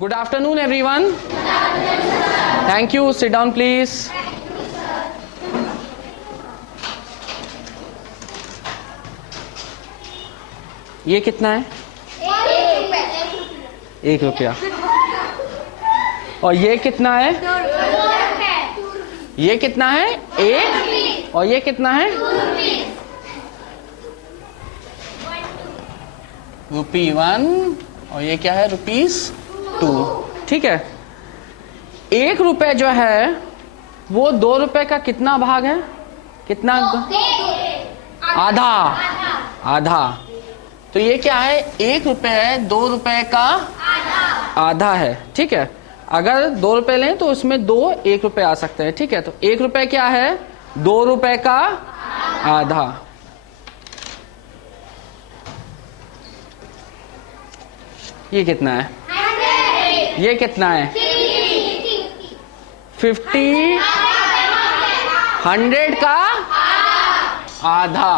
Good afternoon, everyone. Thank you. Sit down, please. ये कितना है? 1 रुपया। और ये कितना है? ये कितना है? 1। और ये कितना है? ₹1। और ये क्या है? ₹2। ठीक है। 1 रुपए जो है वो 2 रुपए का कितना भाग है? कितना? आधा। तो ये क्या है? 1 रुपए है, 2 रुपए का आधा है। ठीक है। अगर 2 रुपए लें तो उसमें 1 रुपए आ सकते हैं। ठीक है। तो 1 रुपए क्या है? 2 रुपए का आधा। ये कितना है? ये कितना है? 50। 100 का आधा।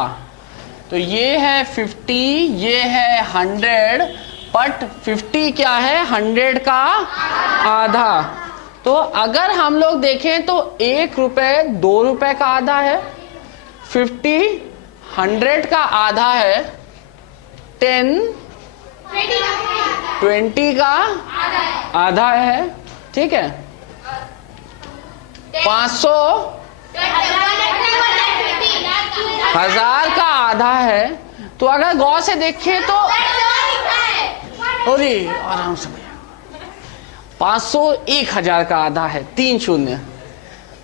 तो ये है 50, ये है 100, बट 50 क्या है? 100 का आधा। तो अगर हम लोग देखें तो 1 रुपए 2 रुपए का आधा है, 50 100 का आधा है, 10 20 का आधा है। ठीक है। 500 1000 का आधा है। तो अगर गौर से देखें तो अरे आराम से भैया, 500 1000 का आधा है, 3 शून्य।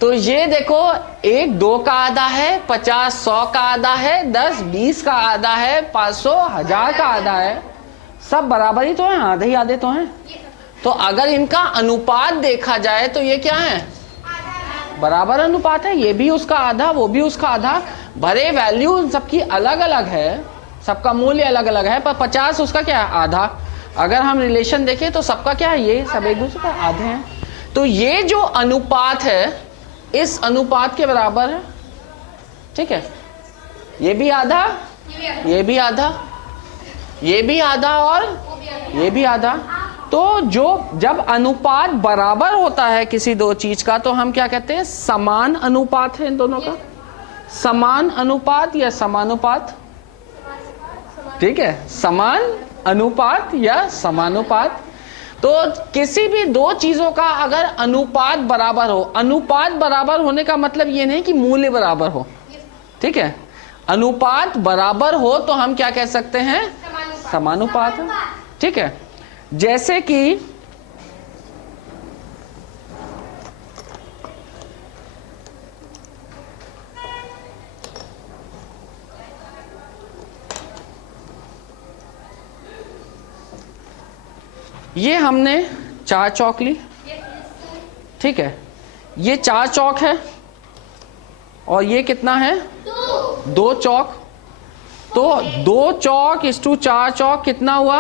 तो ये देखो 1 2 का आधा है, 50 100 का आधा है, 10 20 का आधा है, 500 1000 का आधा है। सब बराबर ही तो है, आधे ही आधे तो हैं। तो अगर इनका अनुपात देखा जाए तो ये क्या है? बराबर अनुपात है। ये भी उसका आधा, वो भी उसका आधा। भरे वैल्यू सबकी अलग अलग है, सबका मूल्य अलग अलग है, पर 50 उसका क्या है? आधा। अगर हम रिलेशन देखें तो सबका क्या है? ये सब एक दूसरे का आधे हैं। तो ये जो अनुपात है इस अनुपात के बराबर है। ठीक है। ये भी आधा, ये भी आधा, ये भी आधा और ये भी आधा। तो जब अनुपात बराबर होता है किसी दो चीज का तो हम क्या कहते हैं? समान अनुपात है इन दोनों का। समान अनुपात या समानुपात। ठीक है। समान अनुपात या समानुपात। तो किसी भी दो चीजों का अगर अनुपात बराबर हो, अनुपात बराबर होने का मतलब ये नहीं कि मूल्य बराबर हो। ठीक है। अनुपात बराबर हो तो हम क्या कह सकते हैं? समानुपात। ठीक है। जैसे कि ये हमने 4 चौक ली। ठीक है। ये 4 चौक है और ये कितना है? 2 चौक। तो 2 चौक इस टू 4 चौक कितना हुआ?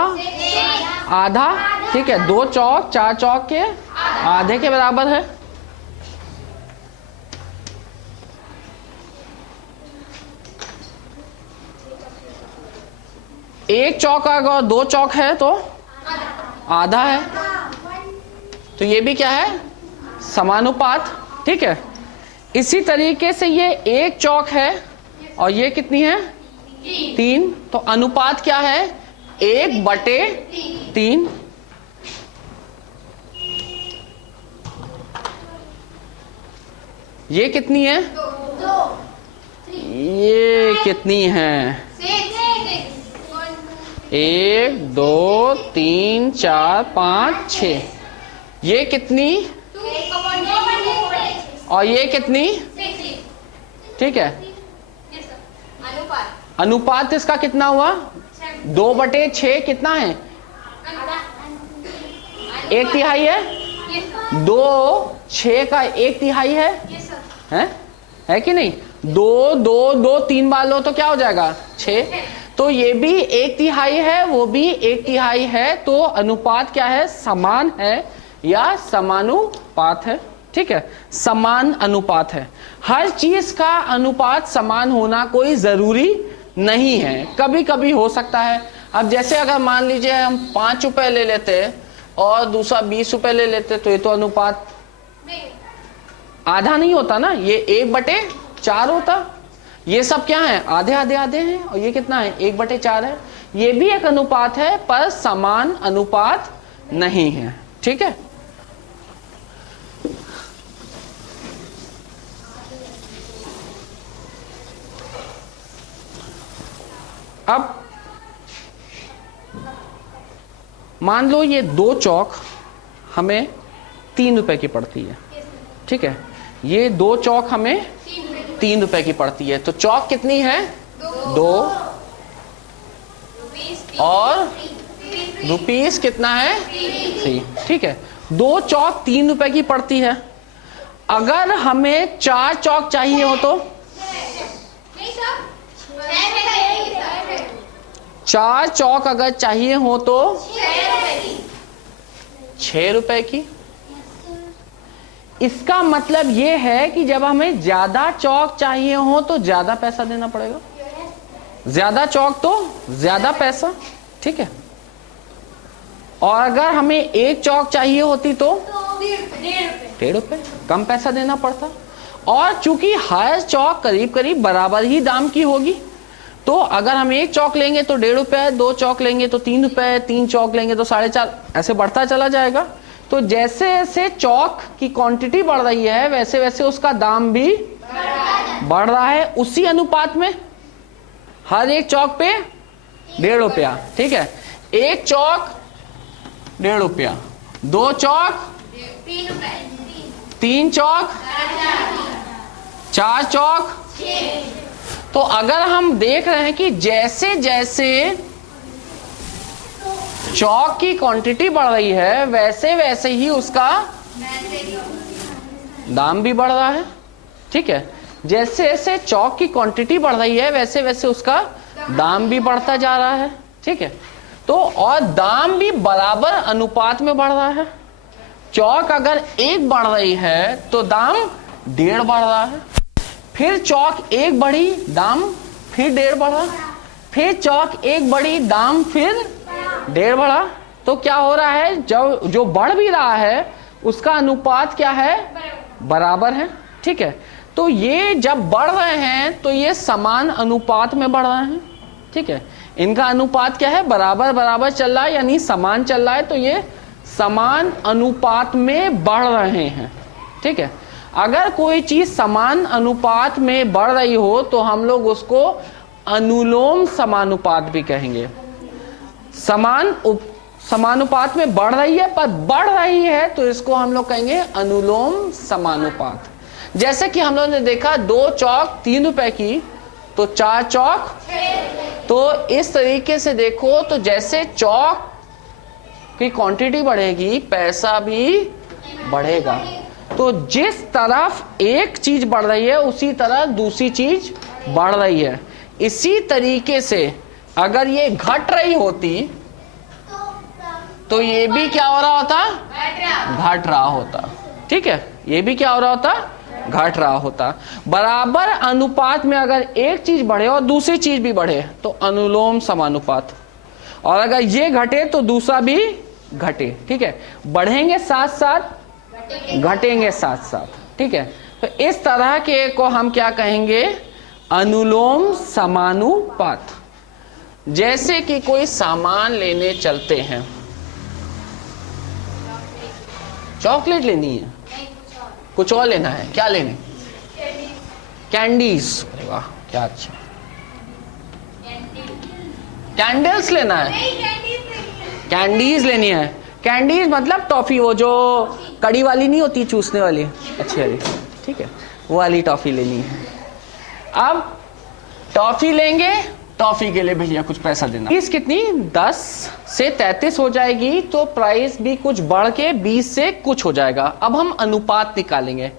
आधा। ठीक है। 2 चौक 4 चौक के आधे के बराबर है। एक चौक अगर 2 चौक है तो आधा है। तो ये भी क्या है? समानुपात। ठीक है। इसी तरीके से ये 1 चौक है और ये कितनी है? 3। तो अनुपात क्या है? 1/3। ये कितनी है? ये कितनी है? 1 2 3 4 5 6। ये कितनी? और ये कितनी? ठीक है। अनुपात इसका कितना हुआ? 2/6 कितना है? 1/3 है। 2 6 का 1/3 है कि नहीं? 2 2 2 3 बार लो तो क्या हो जाएगा? 6। तो ये भी 1/3 है, वो भी 1/3 है। तो अनुपात क्या है? समान है या समानुपात है। ठीक है। समान अनुपात है। हर चीज का अनुपात समान होना कोई जरूरी नहीं है, कभी कभी हो सकता है। अब जैसे अगर मान लीजिए हम 5 रुपए ले लेते और दूसरा 20 रुपए ले लेते तो ये तो अनुपात आधा नहीं होता ना, ये 1/4 होता। ये सब क्या है, आधे आधे आधे हैं, और ये कितना है, 1/4 है। ये भी एक अनुपात है पर समान अनुपात नहीं है। ठीक है, अब मान लो ये 2 चौक हमें 3 रुपए की पड़ती है। ठीक है, ये 2 चौक हमें 3 रुपए की पड़ती है। तो चौक कितनी है, 2 और रुपीस कितना है, 3। ठीक है, 2 चौक 3 रुपए की पड़ती है। अगर हमें 4 चौक चाहिए हो तो 4 चौक अगर चाहिए हो तो 6 रुपए की। इसका मतलब यह है कि जब हमें ज्यादा चौक चाहिए हो तो ज्यादा पैसा देना पड़ेगा, ज्यादा चौक तो ज्यादा पैसा। ठीक है, और अगर हमें 1 चौक चाहिए होती तो 1.5 रुपए कम पैसा देना पड़ता। और चूंकि हर चौक करीब करीब बराबर ही दाम की होगी, तो अगर हम 1 चौक लेंगे तो 1.5 रुपए, 2 चौक लेंगे तो 3 रुपए, 3 चौक लेंगे तो 4.5, ऐसे बढ़ता चला जाएगा। तो जैसे जैसे चौक की क्वांटिटी बढ़ रही है वैसे वैसे उसका दाम भी बढ़ रहा है। उसी अनुपात में हर एक चौक पे 1.5 रुपया। ठीक है, 1 चौक 1.5 रुपया, 2 चौक 3 चौक 4 चौक। तो अगर हम देख रहे हैं कि जैसे जैसे चौक की क्वांटिटी बढ़ रही है वैसे वैसे ही उसका दाम भी बढ़ रहा है। ठीक है, जैसे जैसे चौक की क्वांटिटी बढ़ रही है वैसे वैसे उसका दाम भी बढ़ता जा रहा है। ठीक है, तो और दाम भी बराबर अनुपात में बढ़ रहा है। चौक अगर 1 बढ़ रही है तो दाम 1.5 बढ़ रहा है, फिर चौक 1 बढ़ी दाम फिर 1.5 बढ़ा, फिर चौक 1 बढ़ी दाम फिर 1.5 बढ़ा। तो क्या हो रहा है, जो बढ़ भी रहा है उसका अनुपात क्या है, बराबर है। ठीक है, तो ये जब बढ़ रहे हैं तो ये समान अनुपात में बढ़ रहे हैं। ठीक है, इनका अनुपात क्या है, बराबर बराबर चल रहा है, यानी समान चल रहा है, तो ये समान अनुपात में बढ़ रहे हैं। ठीक है, अगर कोई चीज समान अनुपात में बढ़ रही हो तो हम लोग उसको अनुलोम समानुपात भी कहेंगे। समानुपात में बढ़ रही है पर बढ़ रही है तो इसको हम लोग कहेंगे अनुलोम समानुपात। जैसे कि हम लोगों ने देखा 2 चौक 3 रुपए की तो 4 चौक, तो इस तरीके से देखो तो जैसे चौक की क्वांटिटी बढ़ेगी पैसा भी बढ़ेगा। तो जिस तरफ एक चीज बढ़ रही है उसी तरह दूसरी चीज बढ़ रही है। इसी तरीके से अगर ये घट रही होती तो ये भी क्या हो रहा होता, घट रहा होता। ठीक है, ये भी क्या हो रहा होता, घट रहा होता। बराबर अनुपात में अगर एक चीज बढ़े और दूसरी चीज भी बढ़े तो अनुलोम समानुपात, और अगर ये घटे तो दूसरा भी घटे। ठीक है, बढ़ेंगे साथ साथ घटेंगे साथ साथ। ठीक है, तो इस तरह के को हम क्या कहेंगे, अनुलोम समानुपात। जैसे कि कोई सामान लेने चलते हैं, चॉकलेट लेनी है, कुछ और लेना है, क्या लेने, कैंडीज। अरे वाह क्या अच्छा, कैंडल्स लेना है, कैंडीज लेनी है। कैंडीज मतलब टॉफी, वो जो कड़ी वाली नहीं होती चूसने वाली, अच्छी वाली। ठीक है, वो वाली टॉफी लेनी है। अब टॉफी लेंगे, टॉफी के लिए भैया कुछ पैसा देना। फीस कितनी, 10 से 33 हो जाएगी, तो प्राइस भी कुछ बढ़ के 20 से कुछ हो जाएगा। अब हम अनुपात निकालेंगे।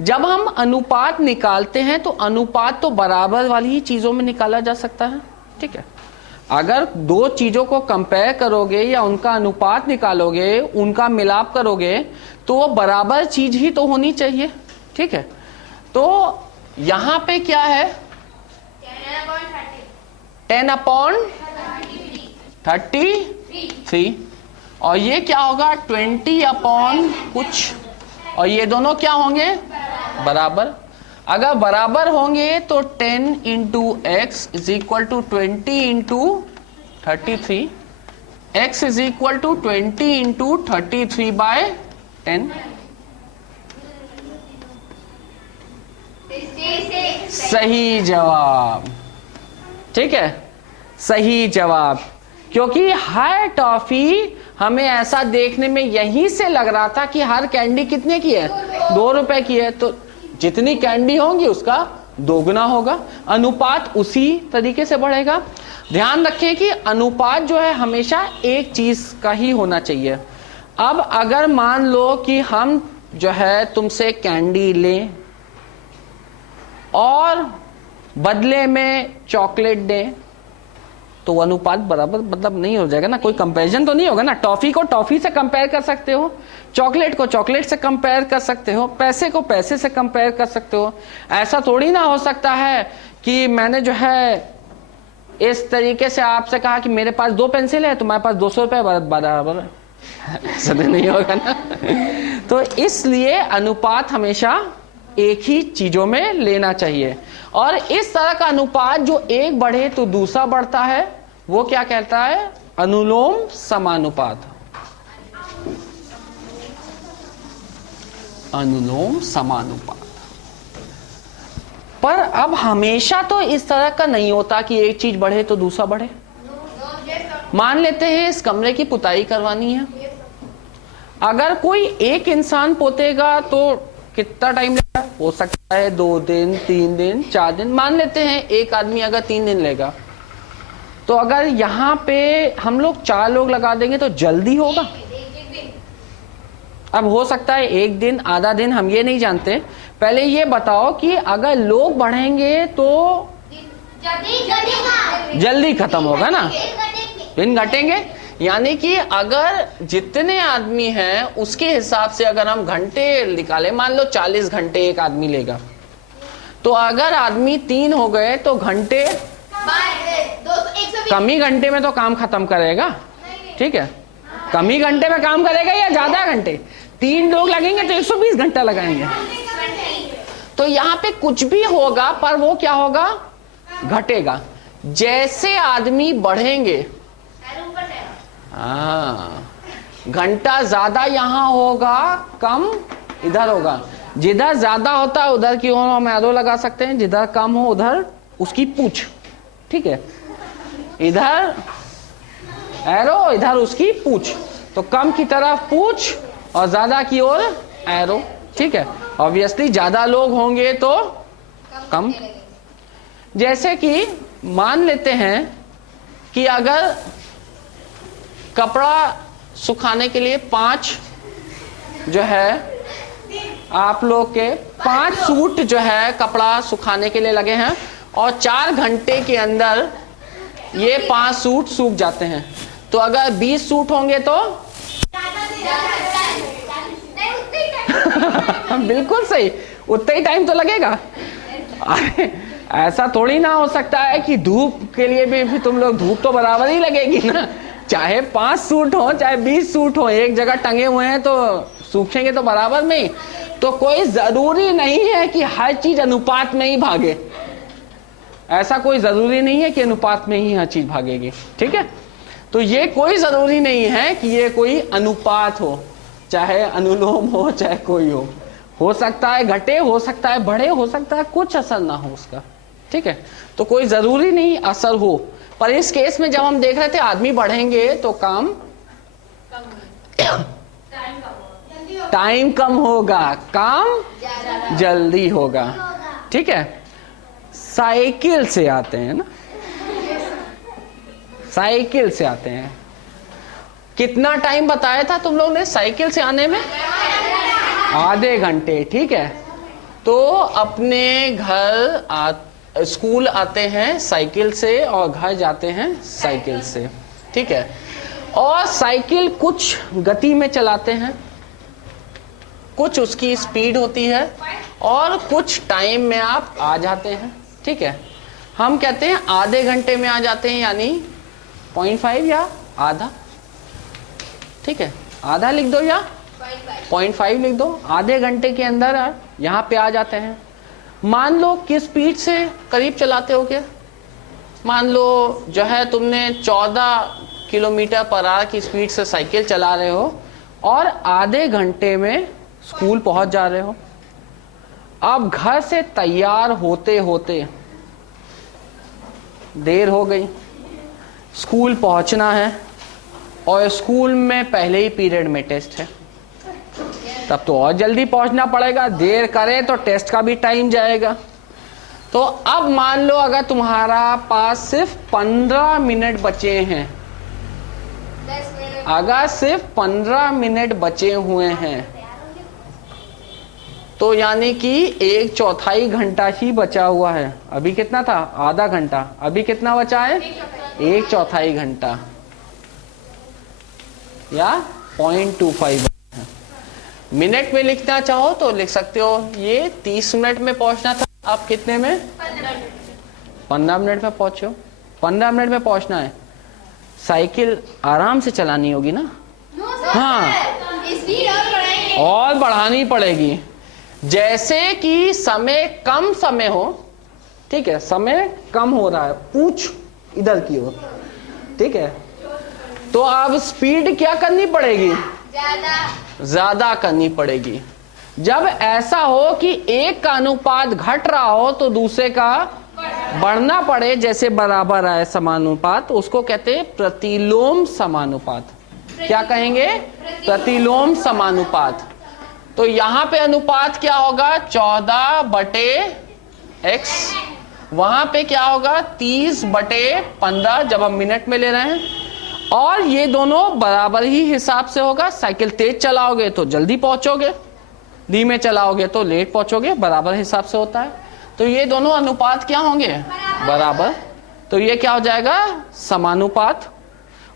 जब हम अनुपात निकालते हैं तो अनुपात तो बराबर वाली ही चीजों में निकाला जा सकता है। ठीक है, अगर 2 चीजों को कंपेयर करोगे या उनका अनुपात निकालोगे, उनका मिलाप करोगे, तो वो बराबर चीज ही तो होनी चाहिए। ठीक है, तो यहां पे क्या है, 10/33। और ये क्या होगा 20 अपॉन कुछ, और ये दोनों क्या होंगे बराबर। अगर बराबर होंगे तो 10 into x is equal to 20 into 33, x is equal to 20 into 33/10। सही जवाब, ठीक है, सही जवाब। क्योंकि हर टॉफी हमें ऐसा देखने में यहीं से लग रहा था कि हर कैंडी कितने की है, 2 रुपए की है, तो जितनी कैंडी होंगी उसका दोगुना होगा, अनुपात उसी तरीके से बढ़ेगा। ध्यान रखें कि अनुपात जो है हमेशा एक चीज का ही होना चाहिए। अब अगर मान लो कि हम जो है तुमसे कैंडी लें और बदले में चॉकलेट दें, तो वो अनुपात बराबर मतलब नहीं हो जाएगा ना, कोई कंपैरिजन तो नहीं होगा ना। टॉफी को टॉफी से कंपेयर कर सकते हो, चॉकलेट को चॉकलेट से कंपेयर कर सकते हो, पैसे को पैसे से कंपेयर कर सकते हो। ऐसा थोड़ी ना हो सकता है कि मैंने जो है इस तरीके से आपसे कहा कि मेरे पास 2 पेंसिल है, तुम्हारे पास 200 रुपए बराबर, ऐसा तो नहीं होगा ना। तो इसलिए अनुपात हमेशा एक ही चीजों में लेना चाहिए। और इस तरह का अनुपात जो एक बढ़े तो दूसरा बढ़ता है, वो क्या कहता है, अनुलोम समानुपात। अनुलोम समानुपात। पर अब हमेशा तो इस तरह का नहीं होता कि एक चीज बढ़े तो दूसरा बढ़े। मान लेते हैं इस कमरे की पुताई करवानी है, अगर कोई एक इंसान पोतेगा तो कितना टाइम लेगा, हो सकता है 2 दिन 3 दिन 4 दिन। मान लेते हैं एक आदमी अगर 3 दिन लेगा, तो अगर यहाँ पे हम लोग 4 लोग लगा देंगे तो जल्दी होगा। अब हो सकता है 1 दिन आधा दिन, हम ये नहीं जानते। पहले ये बताओ कि अगर लोग बढ़ेंगे तो जल्दी खत्म होगा ना, दिन घटेंगे। यानी कि अगर जितने आदमी हैं उसके हिसाब से अगर हम घंटे निकाले, मान लो 40 घंटे एक आदमी लेगा, तो अगर आदमी 3 हो गए तो घंटे कम ही घंटे में तो काम खत्म करेगा, ठीक है, कम ही घंटे में काम करेगा या ज्यादा घंटे। 3 लोग लगेंगे तो 120 घंटा लगाएंगे। तो यहाँ पे कुछ भी होगा पर वो क्या होगा, घटेगा। जैसे आदमी बढ़ेंगे, घंटा ज्यादा यहां होगा, कम इधर होगा। जिधर ज्यादा होता है उधर की ओर हम एरो लगा सकते हैं, जिधर कम हो उधर उसकी पूछ, ठीक है, इधर एरो इधर उसकी पूछ, तो कम की तरफ पूछ और ज्यादा की ओर एरो, ठीक है। ऑब्वियसली ज्यादा लोग होंगे तो कम। जैसे कि मान लेते हैं कि अगर कपड़ा सुखाने के लिए 5 जो है आप लोग के 5 सूट जो है कपड़ा सुखाने के लिए लगे हैं, और 4 घंटे के अंदर ये 5 सूट सूख जाते हैं, तो अगर 20 सूट होंगे तो बिल्कुल सही, उतना ही टाइम तो लगेगा। ऐसा थोड़ी ना हो सकता है कि धूप के लिए भी तुम लोग, धूप तो बराबर ही लगेगी ना, चाहे 5 सूट हो चाहे 20 सूट हो, एक जगह टंगे हुए हैं तो सूखेंगे तो बराबर में ही। तो कोई जरूरी नहीं है कि हर चीज अनुपात में ही भागे, ऐसा कोई जरूरी नहीं है कि अनुपात में ही हर चीज भागेगी, ठीक है। तो ये कोई जरूरी नहीं है कि ये कोई अनुपात हो, चाहे अनुलोम हो चाहे कोई हो सकता है घटे, हो सकता है बढ़े, हो सकता है कुछ असर ना हो उसका, ठीक है। तो कोई जरूरी नहीं असर हो। पर इस केस में जब हम देख रहे थे आदमी बढ़ेंगे तो काम टाइम कम होगा, काम जल्दी होगा, ठीक है। साइकिल से आते हैं ना, साइकिल से आते हैं। कितना टाइम बताया था तुम लोग ने साइकिल से आने में? आधे घंटे, ठीक है। तो अपने घर स्कूल आते हैं साइकिल से और घर जाते हैं साइकिल से, ठीक है। और साइकिल कुछ गति में चलाते हैं, कुछ उसकी स्पीड होती है, और कुछ टाइम में आप आ जाते हैं, ठीक है। हम कहते हैं आधे घंटे में आ जाते हैं, यानी 0.5 या आधा, ठीक है, आधा लिख दो या 0.5 लिख दो। आधे घंटे के अंदर यहाँ पे आ जाते हैं। मान लो किस स्पीड से करीब चलाते हो क्या, मान लो जो है तुमने 14 किलोमीटर पर आवर की स्पीड से साइकिल चला रहे हो और आधे घंटे में स्कूल पहुंच जा रहे हो। अब घर से तैयार होते होते देर हो गई, स्कूल पहुंचना है और स्कूल में पहले ही पीरियड में टेस्ट है, तब तो और जल्दी पहुंचना पड़ेगा। देर करें तो टेस्ट का भी टाइम जाएगा। तो अब मान लो अगर तुम्हारा पास सिर्फ 15 मिनट बचे हैं, अगर सिर्फ 15 मिनट बचे हुए हैं तो यानी कि 1/4 घंटा ही बचा हुआ है। अभी कितना था, आधा घंटा, अभी कितना बचा है, 1/4 घंटा या 0.25 मिनट में लिखना चाहो तो लिख सकते हो। ये 30 मिनट में पहुंचना था, आप कितने में, 15 मिनट में पहुंचो। 15 मिनट में पहुंचना है, साइकिल आराम से चलानी होगी ना, हाँ, और बढ़ानी पड़ेगी। जैसे कि समय कम समय हो, ठीक है, समय कम हो रहा है, पूछ इधर की ओर, ठीक है, तो अब स्पीड क्या करनी पड़ेगी, ज्यादा करनी पड़ेगी। जब ऐसा हो कि एक का अनुपात घट रहा हो तो दूसरे का बढ़ना पड़े, जैसे बराबर आए समानुपात, उसको कहते हैं प्रतिलोम समानुपात। क्या कहेंगे, प्रतिलोम समानुपात। तो यहां पे अनुपात क्या होगा, 14/x, वहां पे क्या होगा 30/15, जब हम मिनट में ले रहे हैं, और ये दोनों बराबर ही हिसाब से होगा। साइकिल तेज चलाओगे तो जल्दी पहुंचोगे, धीमे चलाओगे तो लेट पहुंचोगे, बराबर हिसाब से होता है। तो ये दोनों अनुपात क्या होंगे, बराबर। तो ये क्या हो जाएगा, समानुपात।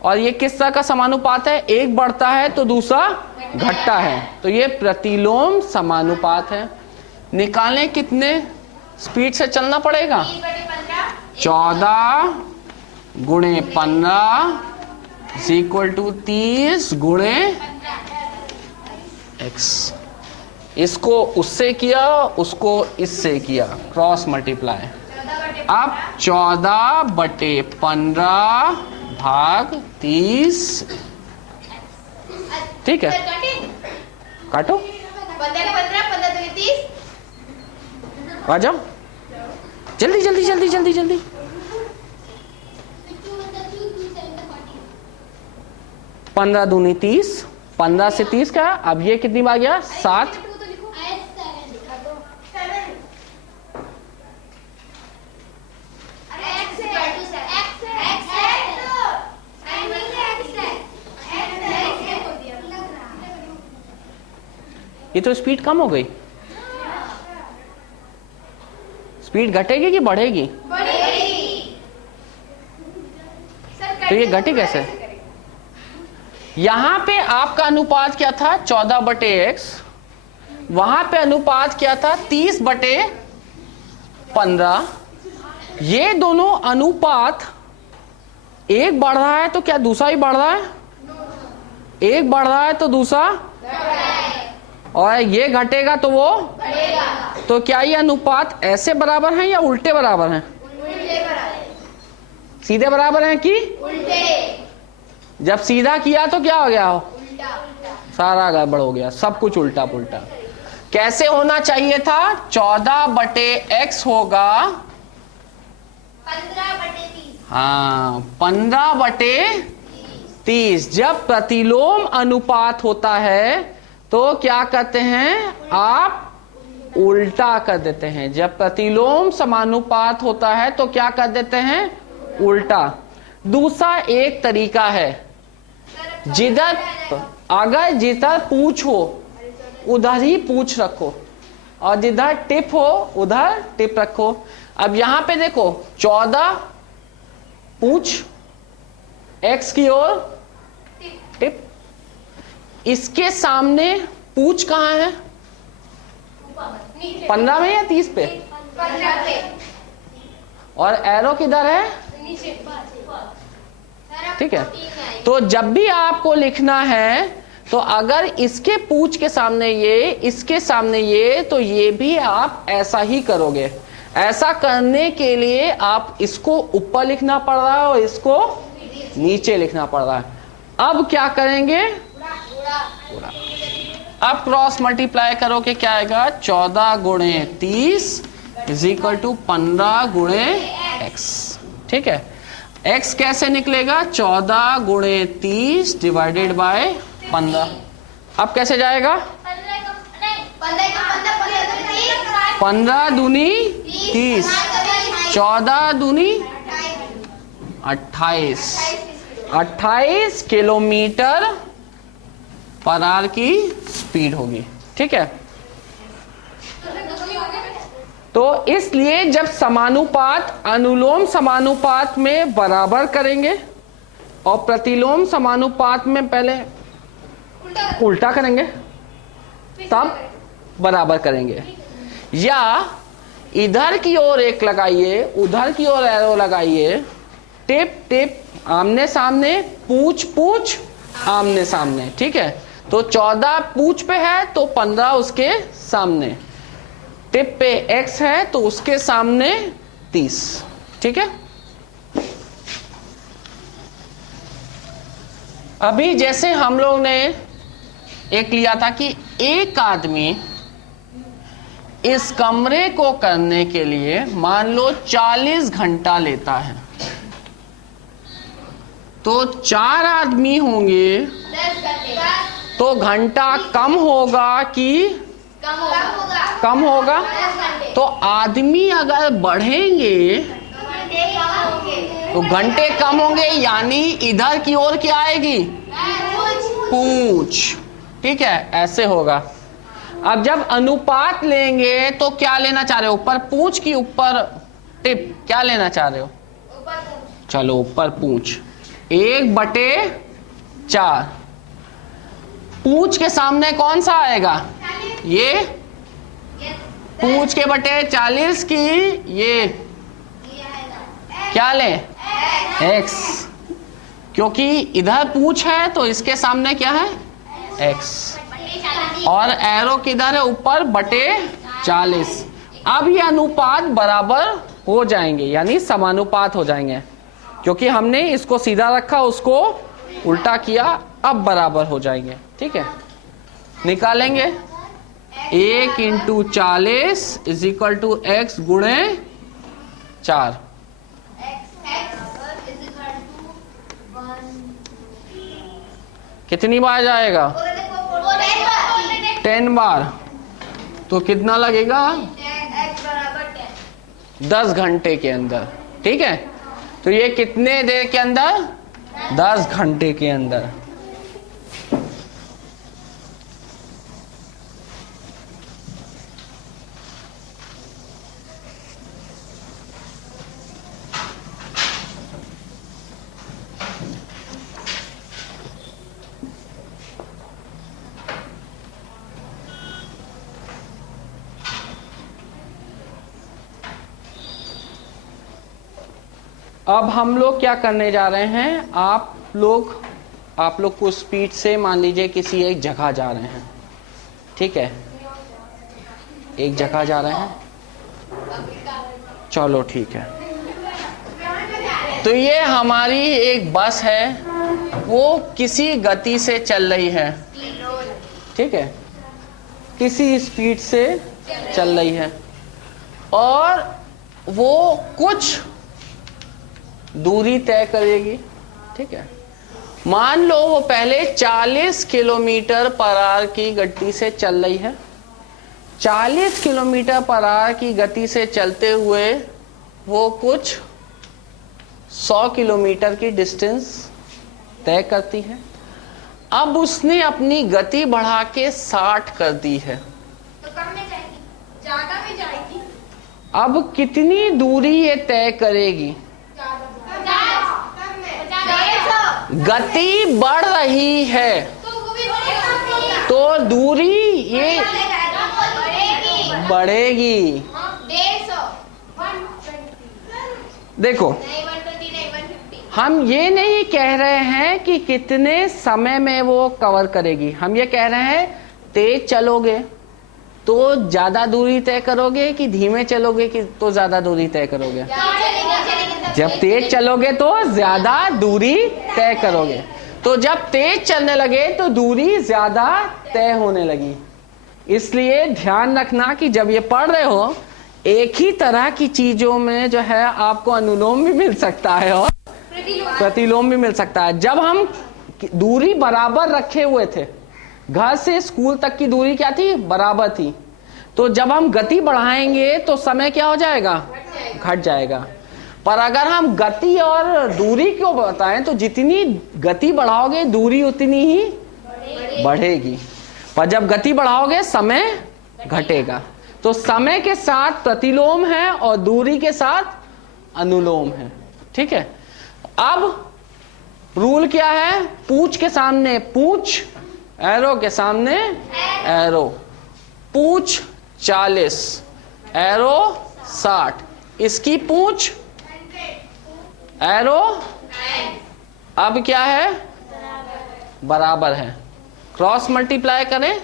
और ये किस तरह का समानुपात है, एक बढ़ता है तो दूसरा घटता है, तो ये प्रतिलोम समानुपात है। निकालें कितने स्पीड से चलना पड़ेगा, 14 गुणे 15 = 30 गुणे x। इसको उससे किया, उसको इससे किया, क्रॉस मल्टीप्लाई। अब 14/15 भाग 30, ठीक है, काटो, 15 आ जाओ, जल्दी जल्दी जल्दी जल्दी जल्दी। 15 दूनी 30, 15 से 30 का, अब ये कितनी बार गया, 7। ये तो स्पीड कम हो गई, स्पीड घटेगी कि बढ़ेगी, तो ये घटी कैसे। यहां पे आपका अनुपात क्या था, 14/x, वहां पे अनुपात क्या था, 30/15। ये दोनों अनुपात, एक बढ़ रहा है तो क्या दूसरा ही बढ़ रहा है, एक बढ़ रहा है तो दूसरा, और ये घटेगा तो वो बढ़ेगा। तो क्या ये अनुपात ऐसे बराबर हैं या उल्टे बराबर हैं, उल्टे बराबर, सीधे बराबर हैं कि उल्टे। जब सीधा किया तो क्या हो गया, उल्टा, सारा गड़बड़ हो गया, सब कुछ उल्टा पुल्टा। कैसे होना चाहिए था, 14/x होगा 15/30, हाँ 15/30। जब प्रतिलोम अनुपात होता है तो क्या करते हैं, आप उल्टा कर देते हैं। जब प्रतिलोम समानुपात होता है तो क्या कर देते हैं, उल्टा। दूसरा एक तरीका है, जिधर अगर जिधर पूछ हो उधर ही पूछ रखो, और जिधर टिप हो उधर टिप रखो। अब यहां पे देखो, 14 पूछ, x की ओर टिप, इसके सामने पूछ कहां है, 15 में या 30 पे, 15 पे, और एरो किधर है, नीचे, ठीक है। तो जब भी आपको लिखना है तो अगर इसके पूंछ के सामने ये, इसके सामने ये, तो ये भी आप ऐसा ही करोगे। ऐसा करने के लिए आप इसको ऊपर लिखना पड़ रहा है और इसको नीचे लिखना पड़ रहा है। अब क्या करेंगे, अब क्रॉस मल्टीप्लाई करोगे, क्या आएगा, 14 गुणे 30 इज इक्वल टू 15 गुणे x। ठीक है, x कैसे निकलेगा, 14 गुणे 30 डिवाइडेड बाय 15। अब कैसे जाएगा, 15 दूनी 30, 14 दूनी 28, 28 किलोमीटर पर आवर की स्पीड होगी। ठीक है, तो इसलिए जब समानुपात अनुलोम समानुपात में बराबर करेंगे और प्रतिलोम समानुपात में पहले उल्टा करेंगे तब बराबर करेंगे। या इधर की ओर एक लगाइए, उधर की ओर एरो लगाइए, टिप टिप आमने सामने, पूछ पूछ आमने सामने। ठीक है, तो 14 पूछ पे है तो 15 उसके सामने, टिप पे x है तो उसके सामने 30। ठीक है, अभी जैसे हम लोग ने एक लिया था कि एक आदमी इस कमरे को करने के लिए मान लो 40 घंटा लेता है, तो 4 आदमी होंगे तो घंटा कम होगा कि कम होगा। तो आदमी अगर बढ़ेंगे तो घंटे कम होंगे, यानी इधर की ओर क्या आएगी, पूंछ। ठीक है, ऐसे होगा। अब जब अनुपात लेंगे तो क्या लेना चाह रहे हो, ऊपर पूंछ की ऊपर टिप, क्या लेना चाह रहे हो, चलो ऊपर पूंछ, 1/4। पूंछ के सामने कौन सा आएगा, ये पूंछ के बटे 40 की ये क्या ले, x, क्योंकि इधर पूंछ है तो इसके सामने क्या है, x, और एरो किधर है, ऊपर बटे 40। अब ये अनुपात बराबर हो जाएंगे, यानी समानुपात हो जाएंगे, क्योंकि हमने इसको सीधा रखा उसको उल्टा किया, अब बराबर हो जाएंगे। ठीक है, निकालेंगे 1 × 40 इज इक्वल टू x गुणे 4। कितनी बार जाएगा, 10 बार, तो कितना लगेगा, 10 घंटे के अंदर। ठीक है, तो ये कितने देर के अंदर, 10 घंटे के अंदर। अब हम लोग क्या करने जा रहे हैं, आप लोग को स्पीड से मान लीजिए किसी एक जगह जा रहे हैं। ठीक है, एक जगह जा रहे हैं, चलो ठीक है। तो ये हमारी एक बस है, वो किसी गति से चल रही है। ठीक है, किसी स्पीड से चल रही है और वो कुछ दूरी तय करेगी। ठीक है, मान लो वो पहले 40 किलोमीटर पर आवर की गति से चल रही है। 40 किलोमीटर पर आवर की गति से चलते हुए वो कुछ 100 किलोमीटर की डिस्टेंस तय करती है। अब उसने अपनी गति बढ़ा के 60 कर दी है, तो कम में जाएगी, ज्यादा में जाएगी। अब कितनी दूरी ये तय करेगी, गति बढ़ रही है तो दूरी ये बढ़ेगी। देखो हम ये नहीं कह रहे हैं कि कितने समय में वो कवर करेगी, हम ये कह रहे हैं तेज चलोगे तो ज्यादा दूरी तय करोगे कि धीमे चलोगे कि तो ज्यादा दूरी तय करोगे। जब तेज चलोगे तो ज्यादा दूरी तय करोगे, तो जब तेज चलने लगे तो दूरी ज्यादा तय होने लगी। इसलिए ध्यान रखना कि जब ये पढ़ रहे हो एक ही तरह की चीजों में जो है आपको अनुलोम भी मिल सकता है और प्रतिलोम भी मिल सकता है। जब हम दूरी बराबर रखे हुए थे, घर से स्कूल तक की दूरी क्या थी, बराबर थी, तो जब हम गति बढ़ाएंगे तो समय क्या हो जाएगा, घट जाएगा। पर अगर हम गति और दूरी को बताएं तो जितनी गति बढ़ाओगे दूरी उतनी ही बढ़ेगी, पर जब गति बढ़ाओगे समय घटेगा। तो समय के साथ प्रतिलोम है और दूरी के साथ अनुलोम है। ठीक है, अब रूल क्या है, पूंछ के सामने पूंछ, एरो के सामने एरो। पूंछ 40, एरो 60, इसकी पूंछ एरो अब क्या है, बराबर है। क्रॉस मल्टीप्लाई करें,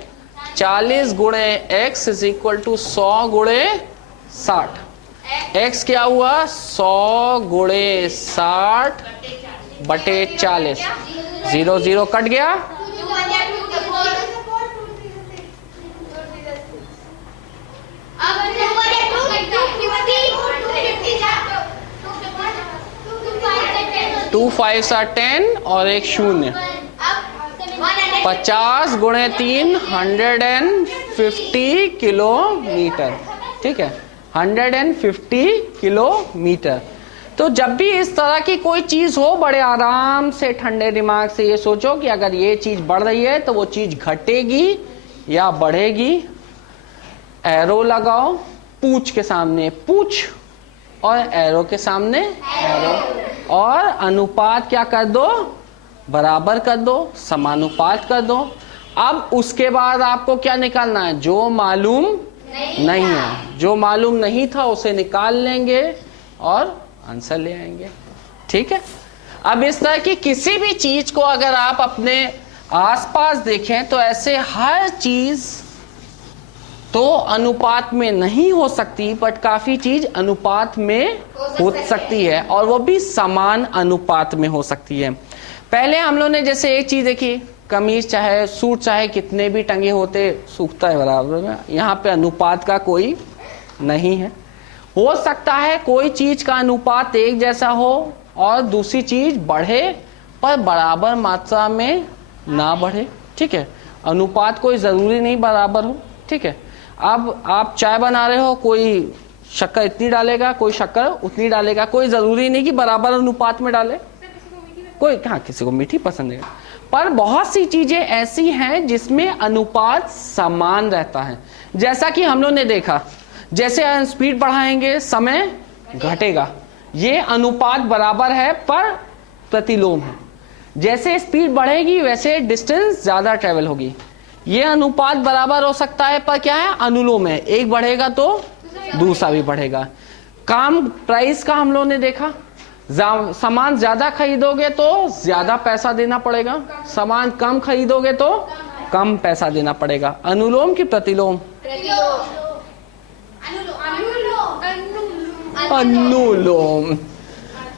40 गुणे x इज इक्वल टू 100 गुणे 60। x क्या हुआ, 100 गुणे 60 बटे 40, 0 0 कट गया। टू 5 10 और एक शून्य, 50 गुणे 3 150 किलोमीटर। ठीक है, 150 किलोमीटर। तो जब भी इस तरह की कोई चीज हो, बड़े आराम से ठंडे दिमाग से ये सोचो कि अगर ये चीज बढ़ रही है तो वो चीज घटेगी या बढ़ेगी। एरो लगाओ, पूंछ के सामने पूंछ और एरो के सामने एरो, और अनुपात क्या कर दो, बराबर कर दो, समानुपात कर दो। अब उसके बाद आपको क्या निकालना है, जो मालूम नहीं है, जो मालूम नहीं था उसे निकाल लेंगे और आंसर ले आएंगे। ठीक है, अब इस तरह की किसी भी चीज को अगर आप अपने आसपास देखें तो ऐसे हर चीज तो अनुपात में नहीं हो सकती, बट काफी चीज अनुपात में हो सकती है, और वो भी समान अनुपात में हो सकती है। पहले हम लोग ने जैसे एक चीज देखी, कमीज चाहे सूट चाहे कितने भी टंगे होते सूखता है बराबर में। यहाँ पे अनुपात का कोई नहीं है। हो सकता है कोई चीज का अनुपात एक जैसा हो और दूसरी चीज बढ़े पर बराबर मात्रा में ना बढ़े। ठीक है, अनुपात कोई जरूरी नहीं बराबर हो। ठीक है, अब आप चाय बना रहे हो, कोई शक्कर इतनी डालेगा, कोई शक्कर उतनी डालेगा, कोई जरूरी नहीं कि बराबर अनुपात में डाले। कोई हाँ, किसी को मीठी पसंद है, पर बहुत सी चीजें ऐसी हैं जिसमें अनुपात समान रहता है। जैसा कि हम लोग ने देखा, जैसे स्पीड बढ़ाएंगे समय घटेगा, ये अनुपात बराबर है पर प्रतिलोम है। जैसे स्पीड बढ़ेगी वैसे डिस्टेंस ज्यादा ट्रेवल होगी। ये अनुपात बराबर हो सकता है पर क्या है, अनुलोम है, एक बढ़ेगा तो दूसरा भी बढ़ेगा। काम प्राइस का हम लोग ने देखा, सामान ज्यादा खरीदोगे तो ज्यादा पैसा देना पड़ेगा, सामान कम खरीदोगे तो कम पैसा देना पड़ेगा। अनुलोम की प्रतिलोम, अनुलोम।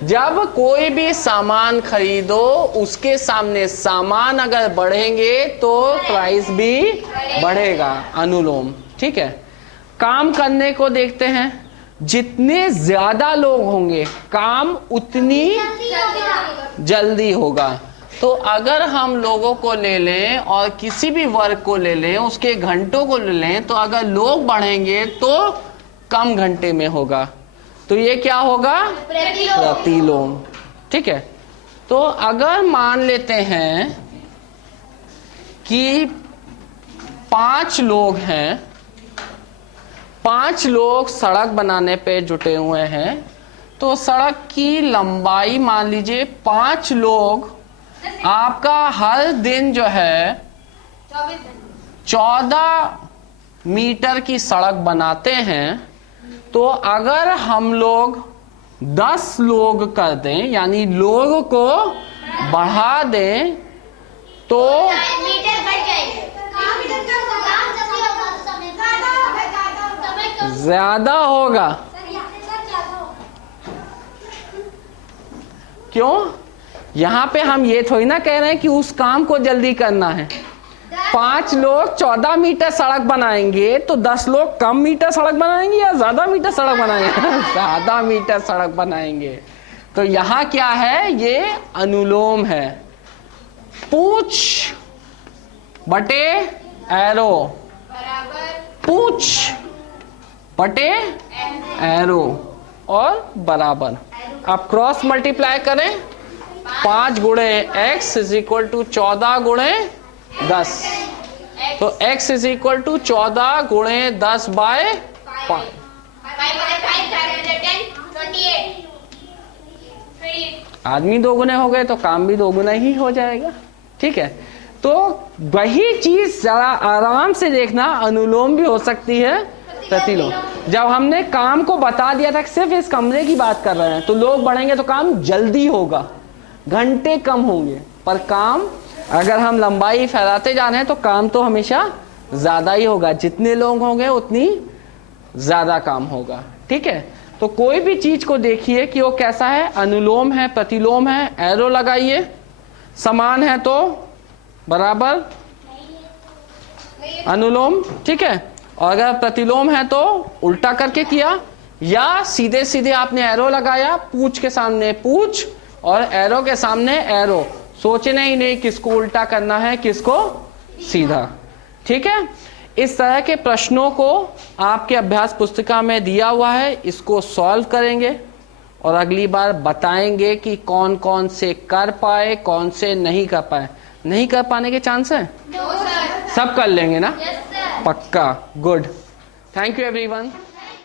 जब कोई भी सामान खरीदो उसके सामने सामान अगर बढ़ेंगे तो प्राइस भी बढ़ेगा, अनुलोम। ठीक है, काम करने को देखते हैं, जितने ज्यादा लोग होंगे काम उतनी जल्दी होगा। तो अगर हम लोगों को ले लें और किसी भी वर्क को ले लें, उसके घंटों को ले लें, तो अगर लोग बढ़ेंगे तो कम घंटे में होगा, तो ये क्या होगा, प्रतिलोम। ठीक है, तो अगर मान लेते हैं कि 5 लोग हैं, 5 लोग सड़क बनाने पे जुटे हुए हैं, तो सड़क की लंबाई मान लीजिए 5 लोग आपका हर दिन जो है 14 मीटर की सड़क बनाते हैं। तो अगर हम लोग 10 लोग कर दें, यानी लोग को बढ़ा दें, तो मीटर बढ़ जाएंगे। ज्यादा होगा। क्यों? यहां पे हम ये थोड़ी ना कह रहे हैं कि उस काम को जल्दी करना है। 5 लोग 14 मीटर सड़क बनाएंगे तो 10 लोग कम मीटर सड़क बनाएंगे या ज्यादा मीटर सड़क बनाएंगे? ज्यादा मीटर सड़क बनाएंगे। तो यहां क्या है? ये अनुलोम है। पूछ बटे एरो, पूछ बटे एरो और बराबर। आप क्रॉस मल्टीप्लाई करें, 5 गुणे x इज इक्वल टू 14 गुणे 10, तो x इज इक्वल टू 14 गुणे 10 बाय 5। आदमी 2 गुने हो गए तो काम भी 2 गुना ही हो जाएगा। ठीक है, तो वही चीज जरा आराम से देखना, अनुलोम भी हो सकती है, प्रतिलोम। जब हमने काम को बता दिया था कि सिर्फ इस कमरे की बात कर रहे हैं, तो लोग बढ़ेंगे तो काम जल्दी होगा, घंटे कम होंगे, पर काम अगर हम लंबाई फैलाते जा रहे हैं तो काम तो हमेशा ज्यादा ही होगा। जितने लोग होंगे उतनी ज्यादा काम होगा। ठीक है, तो कोई भी चीज को देखिए कि वो कैसा है, अनुलोम है, प्रतिलोम है, एरो लगाइए। समान है तो बराबर अनुलोम, ठीक है, और अगर प्रतिलोम है तो उल्टा करके किया, या सीधे सीधे आपने एरो लगाया, पूछ के सामने पूछ और एरो के सामने एरो, सोचने ही नहीं किसको उल्टा करना है किसको सीधा। ठीक है, इस तरह के प्रश्नों को आपके अभ्यास पुस्तिका में दिया हुआ है, इसको सॉल्व करेंगे और अगली बार बताएंगे कि कौन कौन से कर पाए, कौन से नहीं कर पाए। नहीं कर पाने के चांस है? सब कर लेंगे ना? पक्का। Good, thank you everyone.